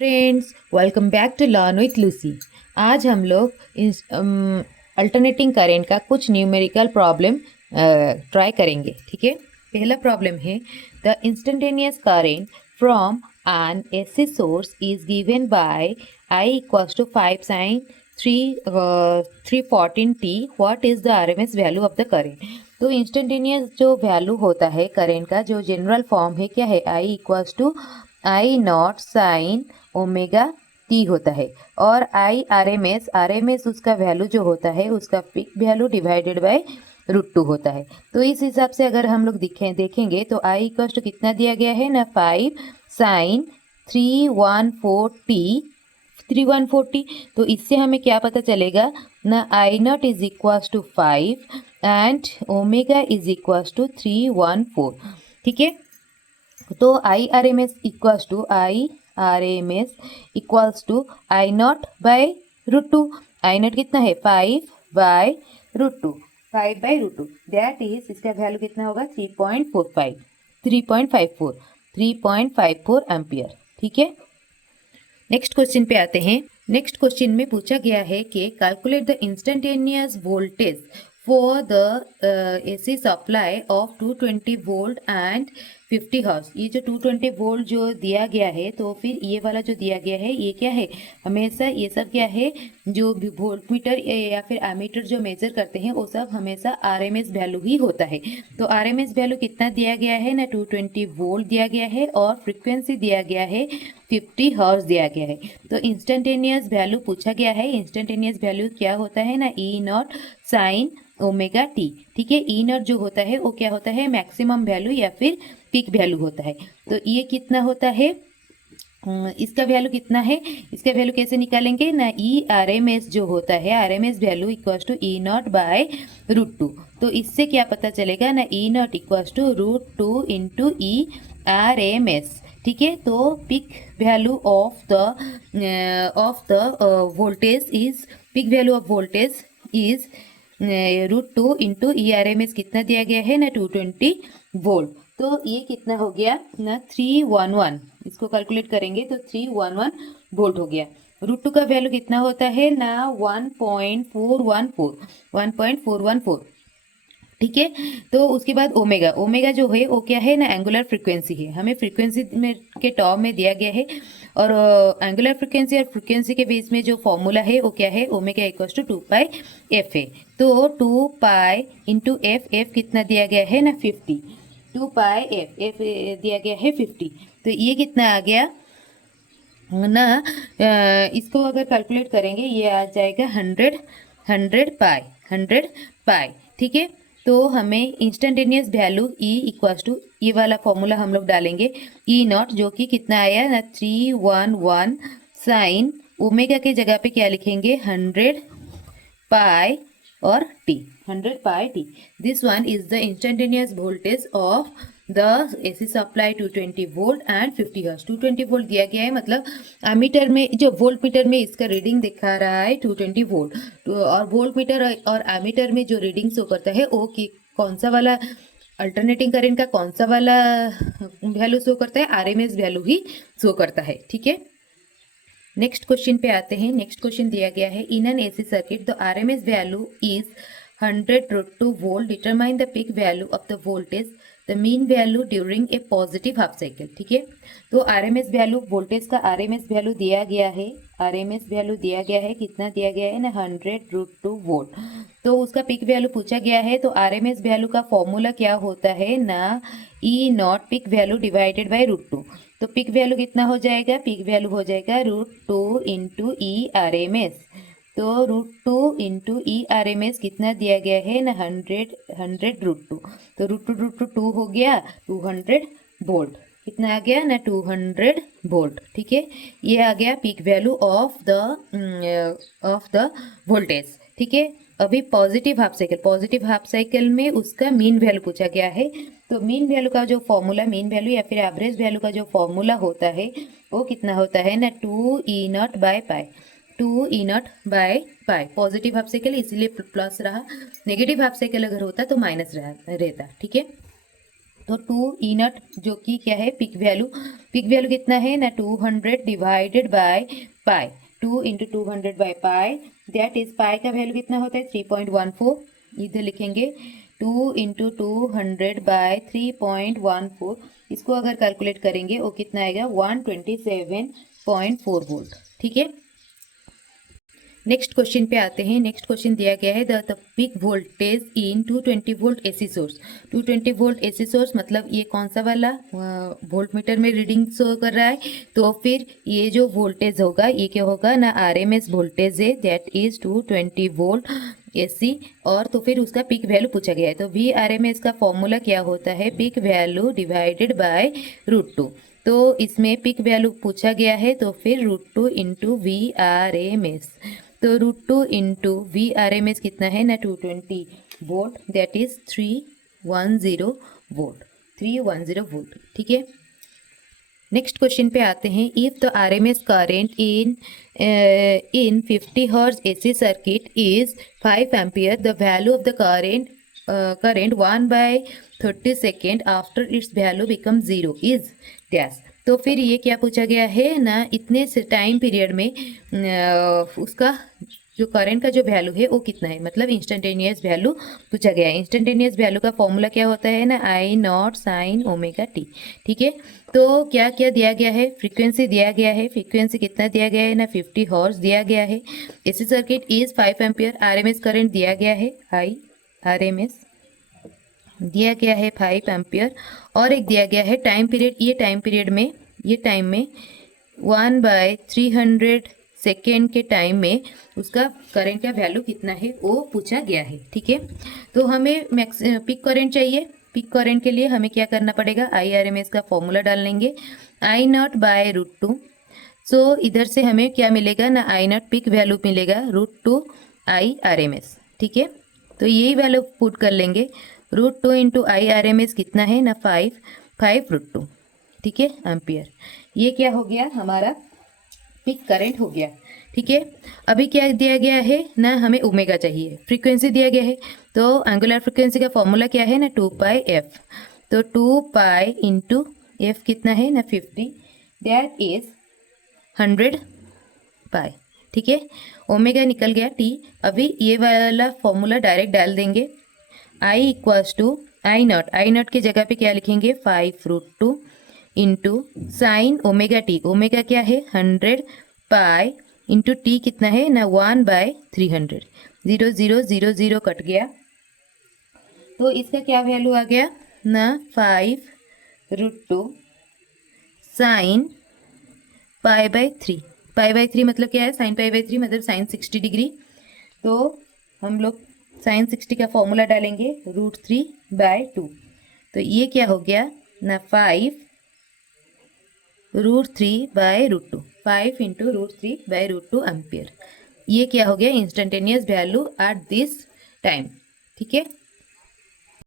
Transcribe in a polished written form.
Friends, welcome back to learn with Lucy. आज हम लोग अल्टरनेटिंग करेंट का कुछ न्यूमेरिकल प्रॉब्लम ट्राई करेंगे। ठीक है, पहला प्रॉब्लम है the instantaneous current from an AC source is given by I equals to 5 sin 314 t। What is the RMS value of the current. तो इंस्टेंटेनियस जो वैल्यू होता है करेंट का, जो जनरल फॉर्म है क्या है, I equals to I naught sine omega T होता है। और आई आर एम एस उसका वैल्यू जो होता है उसका पीक वैल्यू डिवाइडेड बाय √2 होता है। तो इस हिसाब से अगर हम लोग देखेंगे तो आई इक्वल टू कितना दिया गया है ना, 5 sin 314 तो इससे हमें क्या पता चलेगा ना, I naught is equal to 5 and omega is equal to 314। ठीक है, तो I R M S equals to I naught by √2। I naught कितना है, 5/√2, 5/√2। दैट इज इसका वैल्यू कितना होगा, 3.54 एम्पियर। ठीक है, नेक्स्ट क्वेश्चन पे आते हैं। नेक्स्ट क्वेश्चन में पूछा गया है कि calculate the instantaneous voltage for the AC supply of 220 volt and 50 hertz. ये जो 220 वोल्ट जो दिया गया है, तो फिर ये वाला जो दिया गया है ये क्या है, हमेशा ये सब क्या है, जो भी वोल्ट मीटर या फिर एमीटर जो मेजर करते हैं वो सब हमेशा आरएमएस वैल्यू ही होता है। तो आरएमएस वैल्यू कितना दिया गया है ना, 220 वोल्ट दिया गया है और फ्रीक्वेंसी दिया गया है 50 हर्ट्ज दिया गया है। तो इंस्टेंटेनियस वैल्यू पूछा गया है। इंस्टेंटेनियस वैल्यू क्या होता है ना, E not sine omega T. ठीक है, ई नॉट जो होता है वो क्या होता है, मैक्सिमम वैल्यू या फिर पीक वैल्यू होता है। तो ये कितना होता है, इसका वैल्यू कितना है, इसका वैल्यू कैसे निकालेंगे ना, ई आर एम एस जो होता है, R M S value equal to E naught by √2। तो इससे क्या पता चलेगा ना, E naught equal to √2 into E R M S. ठीक है, तो peak value of the voltage is, peak value of voltage is √2 into E R M S कितना दिया गया है ना, 220 वोल्ट। तो ये कितना हो गया ना, 311। इसको कैलकुलेट करेंगे तो 311 वोल्ट हो गया। √2 का वैल्यू कितना होता है ना, 1.414। ठीक है, तो उसके बाद ओमेगा, ओमेगा जो है वो क्या है ना, एंगुलर फ्रीक्वेंसी है। हमें फ्रीक्वेंसी में के टर्म में दिया गया है, और एंगुलर फ्रीक्वेंसी और फ्रीक्वेंसी के बीच में जो फॉर्मूला है वो क्या है, ओमेगा इक्वल्स टू 2πf है। तो 2π इंटू एफ कितना दिया गया है ना, 50। 2πf दिया गया है 50। तो ये कितना आ गया ना, इसको अगर कैलकुलेट करेंगे ये आ जाएगा 100 पाई। ठीक है, तो हमें instantaneous value E equals to, ये वाला फॉर्मूला हम लोग डालेंगे, ई नॉट जो कि कितना आया ना, 311 साइन ओमेगा के जगह पे क्या लिखेंगे, 100 पाई और T, 100 pi T. This one is the instantaneous voltage of the AC supply 220 volt and 50 hertz. 220 volt दिया गया है, मतलब एमीटर में जो वोल्ट मीटर में इसका रीडिंग दिखा रहा है 220 वोल्ट, और वोल्ट मीटर और एमीटर में जो रीडिंग शो करता है वो कि कौन सा वाला अल्टरनेटिंग करंट का कौन सा वाला वैल्यू शो करता है, आरएमएस वैल्यू ही शो करता है। ठीक है, नेक्स्ट क्वेश्चन पे आते हैं। नेक्स्ट क्वेश्चन दिया गया है, in an AC circuit the RMS value is 100√2 volt, determine the peak value of the voltage the mean value during a positive half cycle. ठीक है, तो आरएमएस वैल्यू, वोल्टेज का आरएमएस वैल्यू दिया गया है, आरएमएस वैल्यू दिया गया है, कितना दिया गया है ना, 100√2 वोल्ट। तो उसका पीक वैल्यू पूछा गया है। तो आरएमएस वैल्यू का फॉर्मूला क्या होता है ना, E naught peak value divided by √2। तो पिक वैल्यू कितना हो जाएगा, पिक वैल्यू हो जाएगा √2 into E R M S. तो √2 into E R M S कितना दिया गया है ना, 100 √2। तो √2 हो गया 200 वोल्ट। कितना आ गया ना, 200 वोल्ट। ठीक है, ये आ गया peak value of the voltage. ठीक है, अभी पॉजिटिव हाफ साइकिल में उसका मीन वैल्यू पूछा गया है। तो मीन वैल्यू का जो फॉर्मूला, मीन वैल्यू या फिर एवरेज वैल्यू का जो फॉर्मूला होता है वो कितना होता है ना, 2E0 by pi, 2E0 by pi. Positive half cycle इसलिए प्लस रहा, नेगेटिव हाफ साइकिल अगर होता तो माइनस रहता। ठीक है, तो 2 ई नॉट जो कि क्या है पिक वैल्यू कितना है ना 200 divided by pi 2 into 200 by pi that is pi का वैल्यू कितना होता है 3.14 इधर लिखेंगे 2 इंटू 200 बाय 3.14 इसको अगर कैलकुलेट करेंगे वो कितना आएगा 127.4 वोल्ट। ठीक है, नेक्स्ट क्वेश्चन पे आते हैं। नेक्स्ट क्वेश्चन दिया गया है the peak voltage in 220 volt AC source. 220 volt AC source मतलब ये कौन सा वाला वोल्ट मीटर में रीडिंग शो कर रहा है, तो फिर ये जो वोल्टेज होगा ये क्या होगा ना आरएमएस वोल्टेज है दैट इज 220 वोल्ट एसी और तो फिर उसका पिक वैल्यू पूछा गया है। तो वी आर एम एस का फॉर्मूला क्या होता है पिक वैल्यू डिवाइडेड बाय √2। तो इसमें पिक वैल्यू पूछा गया है तो फिर √2 into V R M S. तो √2 into V R M S कितना है ना 220 volt that is 310 volt 310 volt. ठीक है, नेक्स्ट क्वेश्चन पे आते हैं। If the RMS current in 50 hertz AC circuit is 5 ampere the value of the current 1/30 second after its value become 0 is dash. तो फिर ये क्या पूछा गया है ना इतने से टाइम पीरियड में उसका जो करंट का जो वैल्यू है वो कितना है, मतलब इंस्टेंटेनियस वैल्यू पूछा गया है। इंस्टेंटेनियस वैल्यू का फॉर्मूला क्या होता है ना I naught sine omega T. ठीक है, तो क्या क्या दिया गया है, फ्रीक्वेंसी दिया गया है, फ्रीक्वेंसी कितना दिया गया है ना 50 हर्ट्ज दिया गया है। AC circuit is 5 ampere, RMS current दिया गया है आई आरएमएस दिया गया है 5 एम्पियर और एक दिया गया है टाइम पीरियड। ये टाइम में 1/300 सेकेंड के टाइम में उसका करंट का वैल्यू कितना है वो पूछा गया है। ठीक है, तो हमें पिक करंट चाहिए। पिक करंट के लिए हमें क्या करना पड़ेगा आई आर एम एस का फॉर्मूला डाल लेंगे आई नॉट बाय √2। सो इधर से हमें क्या मिलेगा ना आई नॉट पिक वैल्यू मिलेगा √2 आई आर एम एस। ठीक है, तो यही वैल्यू पुट कर लेंगे √2 into I R M S कितना है ना 5 √2। ठीक है, एम्पियर। ये क्या हो गया हमारा पिक करंट हो गया। ठीक है, अभी क्या दिया गया है ना हमें ओमेगा चाहिए, फ्रीक्वेंसी दिया गया है। तो एंगुलर फ्रीक्वेंसी का फॉर्मूला क्या है ना 2πf। तो 2π इंटू एफ कितना है ना 50 दैट इज 100 पाई। ठीक है, ओमेगा निकल गया टी। अभी ये वाला फॉर्मूला डायरेक्ट डाल देंगे आई इक्वल्स टू आई नॉट की जगह पे क्या लिखेंगे 5√2 into sine omega T. Omega क्या है 100 पाई इंटू टी कितना है ना 1/300। 0 0 0 0 कट गया तो इसका क्या वैल्यू आ गया ना 5√2 साइन π/3। π/3 मतलब क्या है साइन π/3 मतलब साइन 60 डिग्री। तो हम लोग साइन 60 का फॉर्मूला डालेंगे √3/2। तो ये क्या हो गया ना 5√3/√2 5 इंटू √3/√2 एम्पियर। ये क्या हो गया instantaneous value at this time. ठीक है,